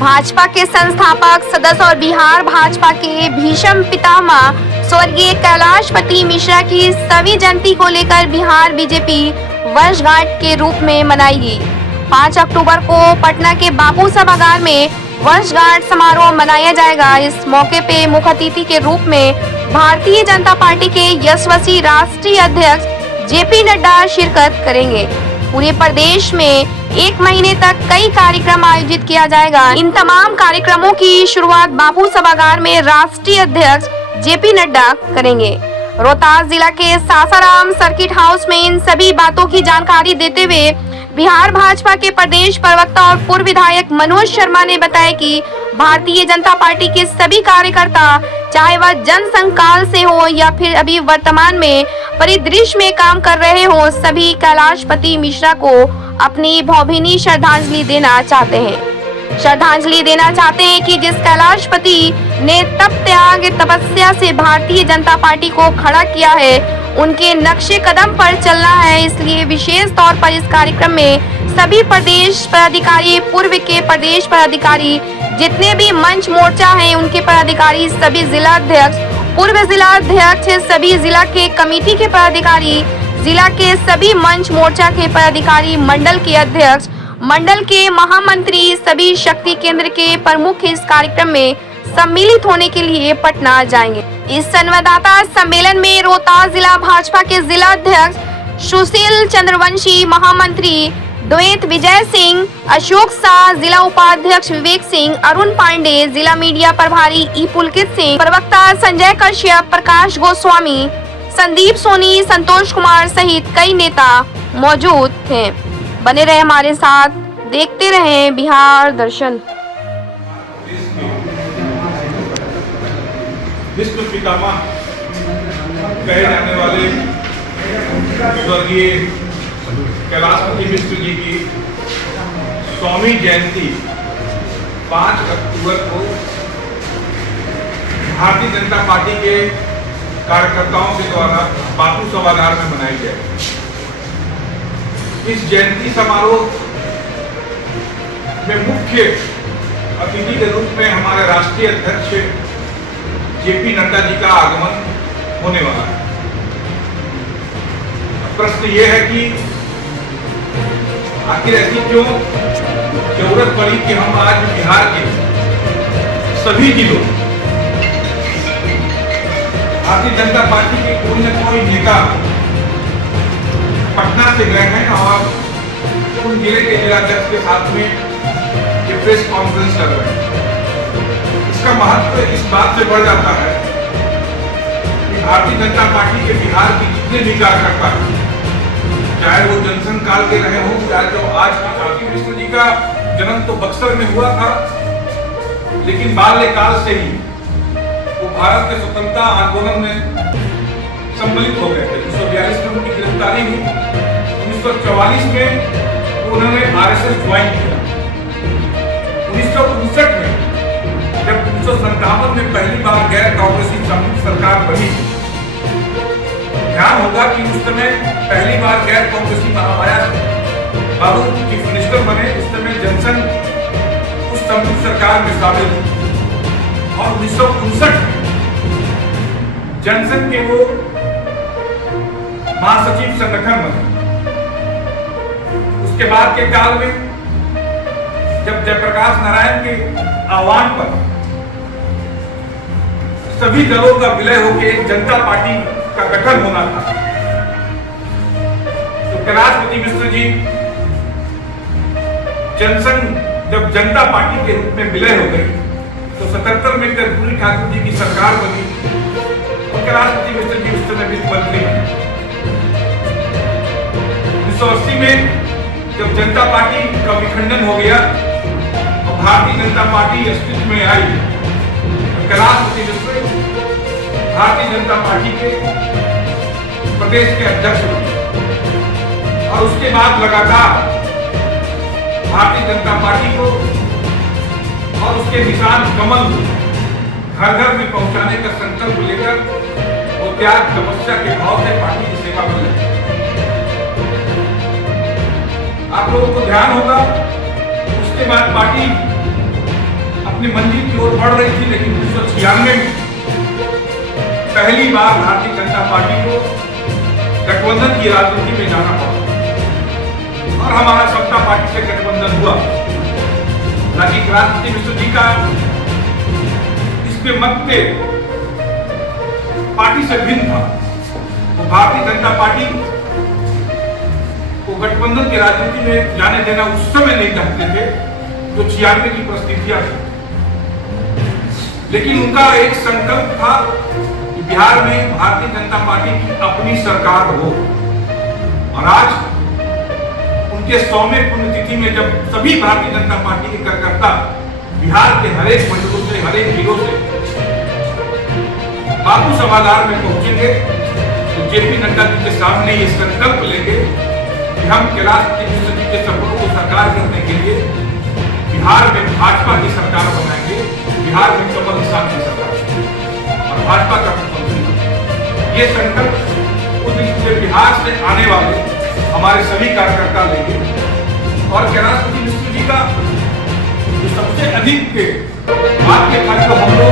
भाजपा के संस्थापक सदस्य और बिहार भाजपा के भीषम पितामह स्वर्गीय कैलाशपति मिश्रा की सभी जयंती को लेकर बिहार बीजेपी वर्षगांठ के रूप में मनाएगी। 5 अक्टूबर को पटना के बापू सभागार में वर्षगांठ समारोह मनाया जाएगा। इस मौके पे मुख्य अतिथि के रूप में भारतीय जनता पार्टी के यशस्वी राष्ट्रीय अध्यक्ष जेपी नड्डा शिरकत करेंगे। पूरे प्रदेश में 1 महीने तक कई कार्यक्रम आयोजित किया जाएगा। इन तमाम कार्यक्रमों की शुरुआत बापू सभागार में राष्ट्रीय अध्यक्ष जेपी नड्डा करेंगे। रोहतास जिला के सासाराम सर्किट हाउस में इन सभी बातों की जानकारी देते हुए बिहार भाजपा के प्रदेश प्रवक्ता और पूर्व विधायक मनोज शर्मा ने बताया कि भारतीय जनता पार्टी के सभी कार्यकर्ता, चाहे वह जनसंघ काल से हो या फिर अभी वर्तमान में परिदृश्य में काम कर रहे हो, सभी कैलाशपति मिश्रा को अपनी भावभीनी श्रद्धांजलि देना चाहते हैं। श्रद्धांजलि देना चाहते हैं कि जिस कैलाशपति ने तप त्याग तपस्या से भारतीय जनता पार्टी को खड़ा किया है, उनके नक्शे कदम पर चलना है। इसलिए विशेष तौर पर इस कार्यक्रम में सभी प्रदेश पदाधिकारी, पूर्व के प्रदेश पदाधिकारी, जितने भी मंच मोर्चा हैं उनके पदाधिकारी, सभी जिला अध्यक्ष, पूर्व जिला अध्यक्ष, सभी जिला के कमेटी के पदाधिकारी, जिला के सभी मंच मोर्चा के पदाधिकारी, मंडल के अध्यक्ष, मंडल के महामंत्री, सभी शक्ति केंद्र के प्रमुख इस कार्यक्रम में सम्मिलित होने के लिए पटना जाएंगे। इस संवाददाता सम्मेलन में रोहतास जिला भाजपा के जिला अध्यक्ष सुशील चंद्रवंशी, महामंत्री द्वैत विजय सिंह, अशोक शाह, जिला उपाध्यक्ष विवेक सिंह, अरुण पांडे, जिला मीडिया प्रभारी ई पुलकित सिंह, प्रवक्ता संजय कश्यप, प्रकाश गोस्वामी, संदीप सोनी, संतोष कुमार सहित कई नेता मौजूद थे। बने रहे हमारे साथ, देखते रहे बिहार दर्शन। विश्व पितामह कहे जाने वाले स्वर्गीय कैलाशपति मिश्र जी की 100वीं जयंती 5 अक्टूबर को भारतीय जनता पार्टी के कार्यकर्ताओं के द्वारा बापू सभागार में मनाई जाएगी। इस जयंती समारोह में मुख्य अतिथि के रूप में हमारे राष्ट्रीय अध्यक्ष जेपी नड्डा जी का आगमन होने वाला है। प्रश्न ये है कि आखिर ऐसी क्यों जरूरत पड़ी कि हम आज बिहार के सभी जिलों भारतीय जनता पार्टी के कोई न कोई नेता पटना से गए हैं और उन जिले के जिलाध्यक्ष के साथ में ये प्रेस कॉन्फ्रेंस कर रहे हैं। इसका महत्व इस बात से बढ़ जाता है कि भारतीय जनता पार्टी के बिहार की जितने भी कार्यकर्ता हैं, चाहे वो जनसंघ काल के रहे हों, चाहे जो आज की मिश्र जी का जन्म तो बक्सर में हुआ था, लेकिन बाल्यकाल से ही वो भारत के स्वतंत्रता आंदोलन में सम्मिलित हो गए थे। 1942 में उनकी गिरफ्तारी हुई, 1944 में उन्होंने आरएसएस ज्वाइन किया, 1959 में जब 1957 में पहली बार गैर कांग्रेसी सरकार बनी, ध्यान होगा कि उस समय पहली बार गैर कांग्रेसी महामाया बाबू चीफ मिनिस्टर बने। उस समय जनसंघ उस सम्मिलित सरकार में शामिल हुई और 1959 में जनसंघ के वो महासचिव संगठन बने। उसके बाद के काल में जब जयप्रकाश नारायण के आह्वान पर सभी दलों का विलय होकर एक जनता पार्टी का गठन होना था, तो कैलाशपति मिश्र जी जनसंघ जब जनता पार्टी के रूप में विलय हो गई तो 77 में कर्पूरी ठाकुर जी की सरकार बनी और कैलाशपति मिश्र जी उस समय वित्त मंत्री बने। 1980 में जब जनता पार्टी का विखंडन हो गया और भारतीय जनता पार्टी अस्तित्व में आई, तो कैलाशपति मिश्र भारतीय जनता पार्टी के प्रदेश के अध्यक्ष बने और उसके बाद लगातार भारतीय जनता पार्टी को और उसके निशान कमल घर घर में पहुंचाने का संकल्प लेकर वो त्याग तपस्या के भाव से पार्टी की सेवा में लगे। आप लोगों को ध्यान होगा उसके बाद पार्टी अपनी मंजिल की ओर बढ़ रही थी, लेकिन 1996 में पहली बार भारतीय जनता पार्टी को गठबंधन की राजनीति में जाना पड़ा और हमारा समता पार्टी से गठबंधन हुआ। हालांकि क्रांति मिश्र जी का इसके मत पार्टी से भिन्न था। वो भारतीय जनता पार्टी को गठबंधन की राजनीति में जाने देना उस समय नहीं चाहते थे जो 96 की परिस्थितियां थी, लेकिन उनका एक संकल्प था कि बिहार में भारतीय जनता पार्टी की अपनी सरकार हो। और आज उनके 100वें पुण्यतिथि में जब सभी भारतीय जनता पार्टी के कार्यकर्ता बिहार के हरेक मंडलों से, हरेक जिलों से बापू सभागार में पहुंचेंगे तो जेपी नड्डा जी के सामने ये संकल्प लेंगे कि हम कैलाश मिश्र जी के सपनों को साकार करने के लिए बिहार में भाजपा की सरकार बनाएंगे, बिहार में कमल निशान की सरकार और भाजपा का मुख्यमंत्री। ये संकल्प उस दिन पूरे बिहार से आने वाले हमारे सभी कार्यकर्ता लेंगे और कैलाश मिश्र जी का जो सबसे अधिक बात के कार्यक्रम हम लोग